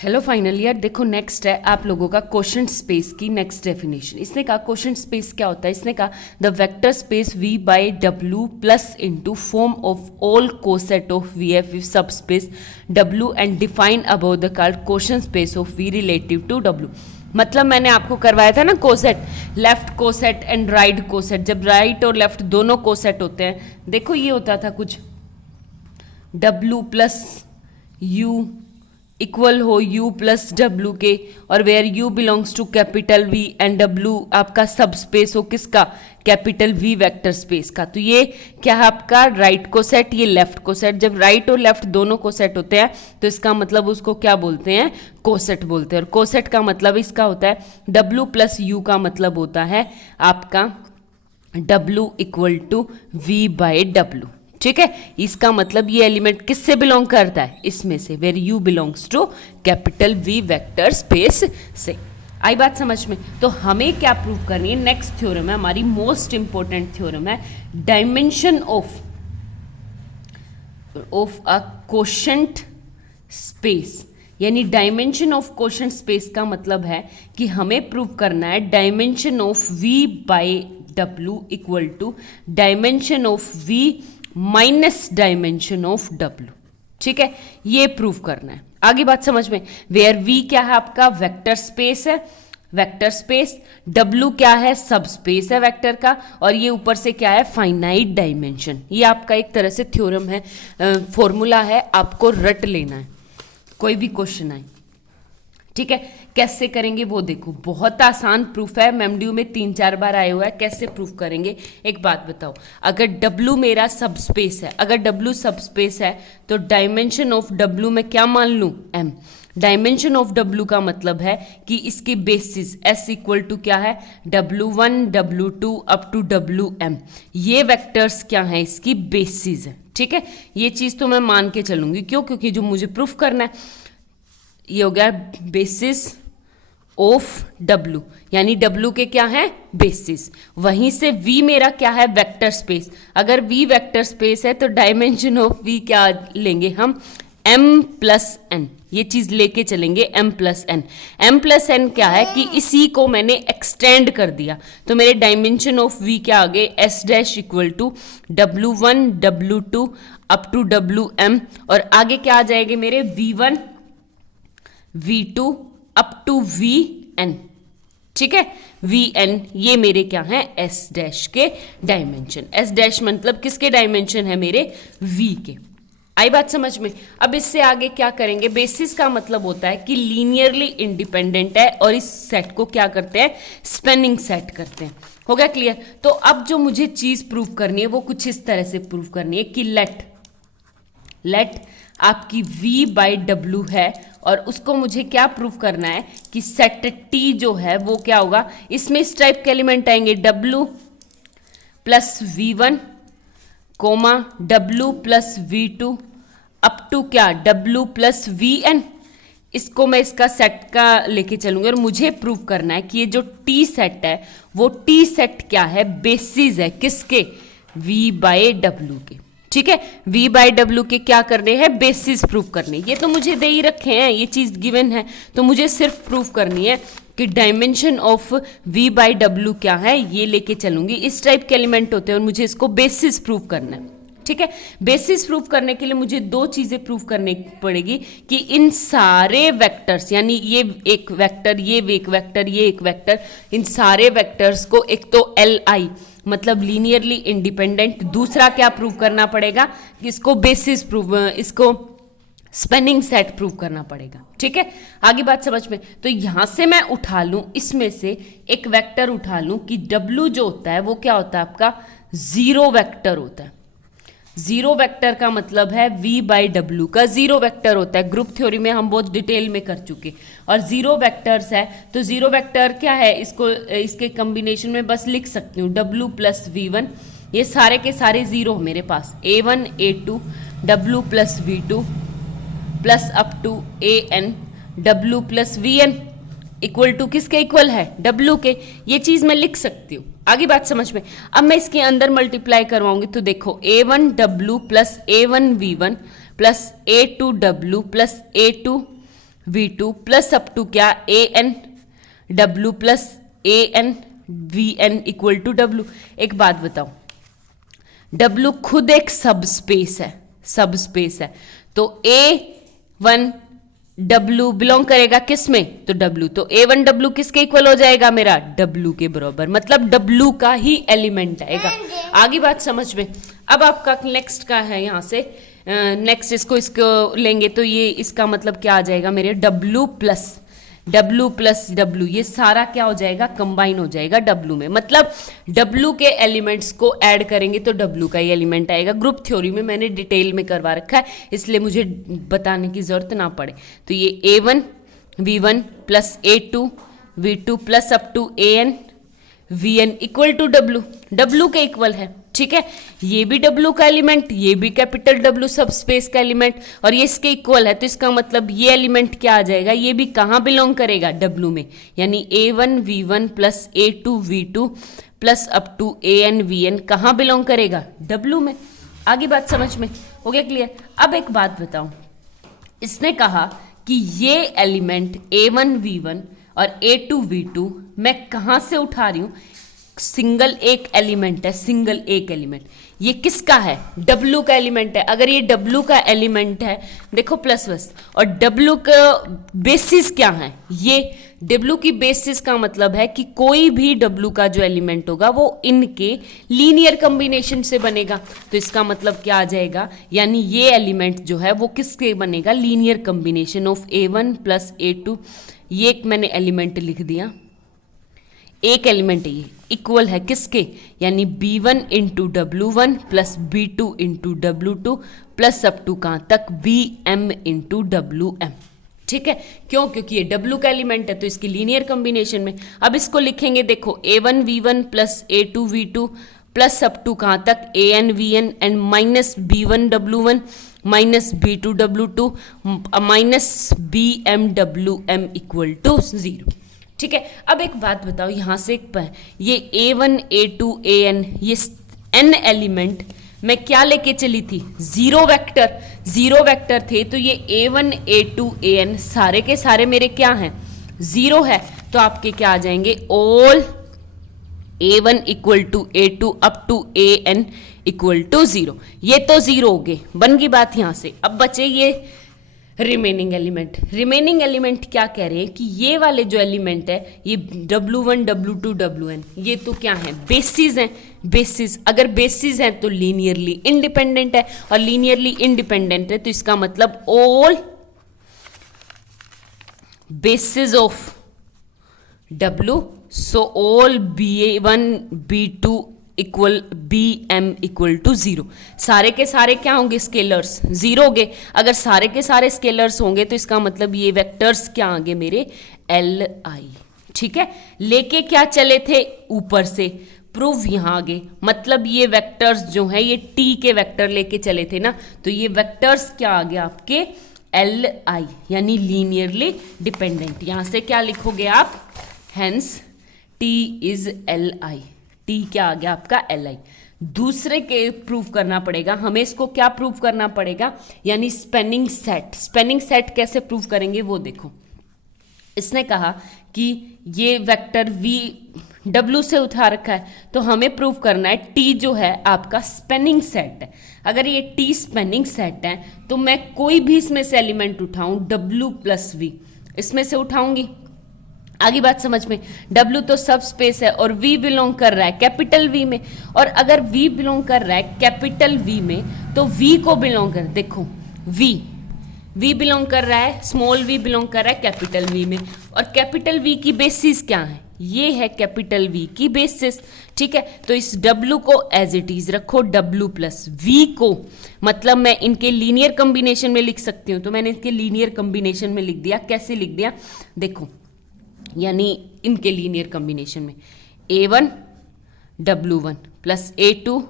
Hello final year. देखो next है आप लोगों का क्वेश्चन स्पेस की नेक्स्ट डेफिनेशन। इसने कहा क्वेश्चन स्पेस क्या होता है। इसने कहा the vector space v by w plus into form of all coset of vf with subspace w and define about the card quotient space of v relative to w। मतलब मैंने आपको करवाया था ना coset, left coset and right coset. जब right और left दोनों coset होते हैं, देखो ये होता था कुछ w प्लस u इक्वल हो u प्लस w के, और where u belongs to capital v and w आपका सब स्पेस हो किसका, कैपिटल v वेक्टर स्पेस का। तो ये क्या है आपका राइट को सेट, ये लेफ्ट को सेट। जब राइट और लेफ्ट दोनों को सेट होते हैं तो इसका मतलब उसको क्या बोलते हैं, कोसेट बोलते हैं। और कोसेट का मतलब इसका होता है w प्लस u का मतलब होता है आपका w equal to v by w। ठीक है, इसका मतलब ये एलिमेंट किससे बिलोंग करता है, इसमें से, where U belongs to capital V vector space से। आई बात समझ में। तो हमें क्या प्रूव करनी है, नेक्स्ट थ्योरम है हमारी मोस्ट इंपॉर्टेंट थ्योरम है, dimension of a quotient space. यानी डायमेंशन ऑफ क्वोशंट स्पेस का मतलब है कि हमें प्रूव करना है dimension of v by w equal to dimension of v minus dimension of w। ठीक है, ये प्रूव करना है। आगे बात समझ में। वेयर v क्या है आपका वेक्टर स्पेस है, वेक्टर स्पेस, w क्या है सब स्पेस है वेक्टर का, और ये ऊपर से क्या है फाइनाइट डायमेंशन। ये आपका एक तरह से थ्योरम है, फॉर्मूला है, आपको रट लेना है कोई भी क्वेश्चन आए। ठीक है, कैसे करेंगे वो देखो, बहुत आसान प्रूफ है, मेमडीयू में 3-4 बार आया हुआ है। कैसे प्रूफ करेंगे, एक बात बताओ, अगर W मेरा सब स्पेस है, अगर W सब स्पेस है तो डायमेंशन ऑफ W में क्या मान लूं, M। डायमेंशन ऑफ W का मतलब है कि इसके बेसिस S इक्वल टू क्या है, W1 W2 up to WM। ये वेक्टर्स क्या हैं, इसकी बेसिस है। ठीक है, ये चीज़ तो मैं मान के चलूंगी, क्यों, क्योंकि जो मुझे प्रूफ करना है ये हो गया बेसिस ऑफ W, यानी W के क्या है बेसिस। वहीं से V मेरा क्या है वेक्टर स्पेस। अगर V वेक्टर स्पेस है तो डायमेंशन ऑफ V क्या लेंगे हम, M प्लस n। ये चीज लेके चलेंगे M plus n। M plus n क्या है कि इसी को मैंने एक्सटेंड कर दिया, तो मेरे डायमेंशन ऑफ V क्या आ गए, S dash equal to W1 W2 up to WM, और आगे क्या आ जाएंगे मेरे V1 V2 up to Vn। ठीक है, Vn ये मेरे क्या हैं S डैश के डायमेंशन। S डैश मतलब किसके डायमेंशन है, मेरे V के। आई बात समझ में। अब इससे आगे क्या करेंगे, बेसिस का मतलब होता है कि लीनियरली इंडिपेंडेंट है, और इस सेट को क्या करते हैं, स्पेनिंग सेट करते हैं। हो गया क्लियर। तो अब जो मुझे चीज प्रूव करनी है वो कुछ इस तरह से प्रूव करनी है कि लेट आपकी v बाई w है, और उसको मुझे क्या प्रूव करना है कि सेट t जो है वो क्या होगा, इसमें इस टाइप के एलिमेंट आएंगे w plus v1 comma w plus v2 up to क्या w प्लस vn। इसको मैं इसका सेट का लेके चलूंगी, और मुझे प्रूव करना है कि ये जो t सेट है वो t सेट क्या है, बेसिस है किसके, v बाई w के। ठीक है, v बाई w के क्या करने हैं, बेसिस प्रूव करने। ये तो मुझे दे ही रखे हैं, ये चीज गिवन है, तो मुझे सिर्फ प्रूव करनी है कि dimension of v by w क्या है, ये लेके चलूंगी। इस टाइप के एलिमेंट होते हैं और मुझे इसको बेसिस प्रूव करना है। ठीक है, बेसिस प्रूव करने के लिए मुझे दो चीजें प्रूव करनी पड़ेगी कि इन सारे वेक्टर्स, यानी ये एक वेक्टर, ये एक वेक्टर, ये एक वेक्टर, इन सारे वेक्टर्स को एक तो Li मतलब लीनियरली इंडिपेंडेंट, दूसरा क्या प्रूव करना पड़ेगा, इसको बेसिस प्रूव, इसको स्पेनिंग सेट प्रूव करना पड़ेगा। ठीक है, आगे बात समझ में। तो यहां से मैं उठा लूं, इसमें से एक वेक्टर उठा लूं कि W जो होता है वो क्या होता है आपका, जीरो वेक्टर होता है। जीरो वेक्टर का मतलब है v बाई w का जीरो वेक्टर होता है। ग्रुप थ्योरी में हम बहुत डिटेल में कर चुके, और जीरो वेक्टर्स है तो जीरो वेक्टर क्या है, इसको इसके कॉम्बिनेशन में बस लिख सकती हूँ w प्लस v1। ये सारे के सारे जीरो मेरे पास, a1 a2 w plus v2 plus up to an w plus vn equal to किसके इक्वल है, w के। ये चीज मैं लिख सकती हूँ। आगे बात समझ में। अब मैं इसके अंदर मल्टीप्लाई करवाऊंगी तो देखो a1w plus a1v1 plus a2w plus a2 V2 plus up to क्या AN W plus AN VN equal to W। एक बात बताओ, W खुद एक सब स्पेस है, तो A1 W बिलोंग करेगा किस में, तो W, तो A1 W किसके इक्वल हो जाएगा मेरा, W के बराबर, मतलब W का ही एलिमेंट आएगा। आगे बात समझ में। अब आपका नेक्स्ट का है, यहां से नेक्स्ट इसको लेंगे तो ये इसका मतलब क्या आ जाएगा मेरे, W प्लस W, ये सारा क्या हो जाएगा, कंबाइन हो जाएगा W में, मतलब W के एलिमेंट्स को ऐड करेंगे तो W का ही एलिमेंट आएगा। ग्रुप थ्योरी में मैंने डिटेल में करवा रखा है, इसलिए मुझे बताने की जरूरत ना पड़े। तो ये A1 V1 plus A2 V2 plus up to AN VN equal to W के इक्वल है, ठीक है। ये भी W का एलिमेंट, ये भी कैपिटल W सब स्पेस का एलिमेंट, और ये इसके इक्वल है, तो इसका मतलब ये एलिमेंट क्या आ जाएगा, ये भी कहाँ बिलोंग करेगा, W में, यानी A1 V1 plus A2 V2 plus up to AN VN कहाँ बिलोंग करेगा, W में। आगे बात समझ में हो गया, क्लियर। अब एक बात बताऊं, इसने कहा कि ये एलिमेंट A1 V1 और A2 V2 मैं कहाँ से उठा रही हूँ, सिंगल एक एलिमेंट है, ये किसका है, W का एलिमेंट है। अगर ये W का एलिमेंट है, देखो प्लस बस, और W का बेसिस क्या है, ये W की बेसिस का मतलब है कि कोई भी W का जो एलिमेंट होगा वो इनके लीनियर कॉम्बिनेशन से बनेगा। तो इसका मतलब क्या आ जाएगा, यानी ये एलिमेंट जो है वो किसके बनेगा, linear combination of A1 plus A2। ये एक मैंने एलिमेंट लिख दिया, एक एलिमेंट है ये, इक्वल है किसके, यानी B1 into W1 plus B2 into W2 plus up to कहाँ तक BM इंटू WM, ठीक है। क्यों, क्योंकि ये W का एलिमेंट है तो इसकी लीनियर कॉम्बिनेशन में। अब इसको लिखेंगे, देखो A1 V1 plus A2 V2 plus up to कहाँ तक AN VN and minus B1 W1 minus B2 W2 minus BM WM equal to 0, ठीक है। अब एक बात बताओ, यहां से ये A1 A2 AN ये n एलिमेंट मैं क्या लेके चली थी, जीरो वेक्टर थे, तो ये A1 A2 AN सारे के सारे मेरे क्या हैं, जीरो है, तो आपके क्या आ जाएंगे, all A1 equal to A2 up to AN equal to 0। ये तो 0 हो गए, बन गई बात यहां से। अब बचे ये रिमेनिंग एलिमेंट क्या कह रहे हैं कि ये वाले जो एलिमेंट है, ये W1 W2 WN, ये तो क्या है, बेसिस हैं। बेसिस, अगर बेसिस हैं तो लीनियरली इंडिपेंडेंट है, और लीनियरली इंडिपेंडेंट है तो इसका मतलब all basis of W, so all B1 B2 equal BM equal to 0। सारे के सारे क्या होंगे, स्केलर्स, 0 होंगे। अगर सारे के सारे स्केलर्स होंगे तो इसका मतलब ये वेक्टर्स क्या आगे मेरे, LI, ठीक है। लेके क्या चले थे, ऊपर से प्रूफ यहां आगे, मतलब ये वेक्टर्स जो है ये T के वेक्टर लेके चले थे ना, तो ये वेक्टर्स क्या आ गया आपके, LI, यानी लीनियरली डिपेंडेंट। यहां से क्या लिखोगे आप, hence T is LI, T क्या आ गया आपका, LI। दूसरे के प्रूफ करना पड़ेगा हमें, इसको क्या प्रूफ करना पड़ेगा, यानी स्पेनिंग सेट कैसे प्रूफ करेंगे वो देखो। इसने कहा कि ये वेक्टर V W से उठा रखा है, तो हमें प्रूफ करना है T जो है आपका स्पेनिंग सेट है। अगर ये T स्पेनिंग सेट है तो मैं कोई भी इसमें से एलिमेंट उठाऊं, W प्लस V इसमें से उठाऊंगी। आगे बात समझ में, W तो सब स्पेस है और V बिलोंग कर रहा है कैपिटल V में, और अगर V बिलोंग कर रहा है कैपिटल V में तो V को बिलोंग कर, देखो V बिलोंग कर रहा है, स्मॉल v बिलोंग कर रहा है कैपिटल V में, और कैपिटल V की बेसिस क्या है, ये है कैपिटल V की बेसिस, ठीक है। तो इस W को एज इट इज रखो, W प्लस V को, मतलब मैं इनके लीनियर कॉम्बिनेशन में लिख सकती हूँ, तो मैंने इनके लीनियर कॉम्बिनेशन में लिख दिया। कैसे लिख दिया, देखो, यानी इनके लीनियर कॉम्बिनेशन में A1 W1 plus A2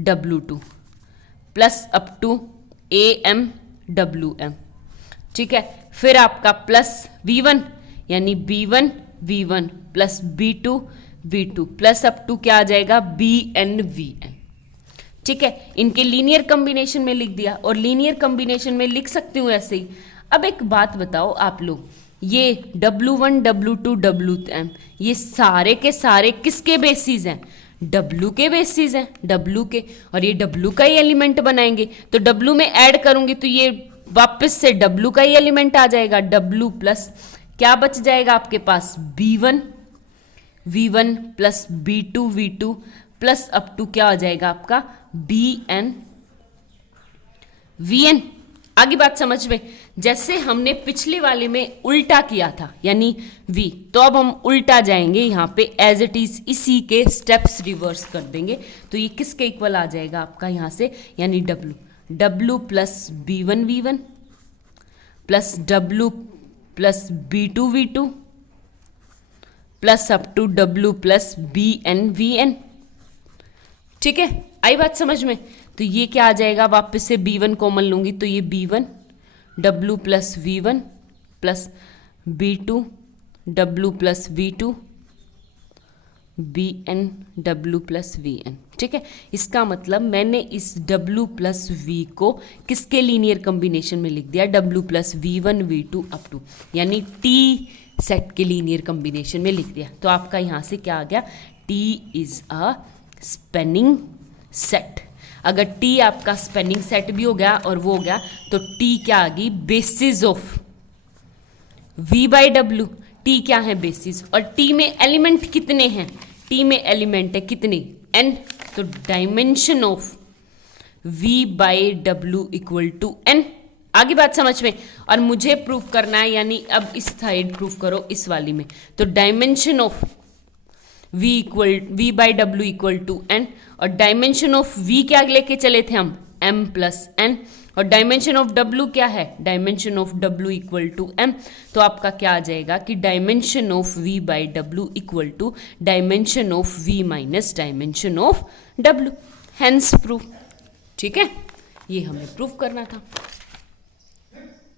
W2 plus up to AM WM, ठीक है। फिर आपका प्लस V1 यानी B1 V1 plus B2 V2 plus up to क्या आ जाएगा, BN VN, ठीक है। इनके लीनियर कॉम्बिनेशन में लिख दिया, और लीनियर कॉम्बिनेशन में लिख सकती हूँ ऐसे ही। अब एक बात बताओ आप लोग, ये W1 W2 WM ये सारे के सारे किसके बेसिस हैं? W के बेसिस हैं, W के, और ये W का ही एलिमेंट बनाएंगे, तो W में ऐड करूंगी तो ये वापस से W का ही एलिमेंट आ जाएगा। W प्लस क्या बच जाएगा आपके पास? B1 V1 plus B2 V2 plus up to क्या हो जाएगा आपका? BN VN। आगे बात समझ में? जैसे हमने पिछले वाले में उल्टा किया था यानी V, तो अब हम उल्टा जाएंगे यहाँ पे एज इट इज, इसी के स्टेप्स रिवर्स कर देंगे, तो ये किसके इक्वल आ जाएगा आपका यहाँ से, यानी W plus B1 V1 plus W plus B2 V2 plus up to W plus BN VN। ठीक है, आई बात समझ में? तो ये क्या आ जाएगा, वापस से B1 कॉमन लूंगी तो ये B1 W plus V1 plus B2 W plus V2 BN W plus VN। ठीक है, इसका मतलब मैंने इस W प्लस V को किसके लीनियर कॉम्बिनेशन में लिख दिया? W plus V1 V2 up to, यानी T सेट के लीनियर कॉम्बिनेशन में लिख दिया। तो आपका यहाँ से क्या आ गया? T is a spanning set. अगर T आपका स्पेनिंग सेट भी हो गया और वो हो गया, तो T क्या आ गई? Basis of V by W। T क्या है? बेसिस। और T में एलिमेंट कितने हैं? T में एलिमेंट है कितने? N। तो dimension of V by W equal to N। आगे बात समझ में? और मुझे प्रूव करना है, यानी अब इस साइड प्रूव करो इस वाली में, तो dimension of V by W equal to N, और डायमेंशन ऑफ V क्या लेके चले थे हम? M प्लस N, और डायमेंशन ऑफ W क्या है? Dimension of W equal to M। तो आपका क्या आ जाएगा कि dimension of V by W equal to dimension of V minus dimension of W, hence proof. ठीक है, ये हमें प्रूफ करना था।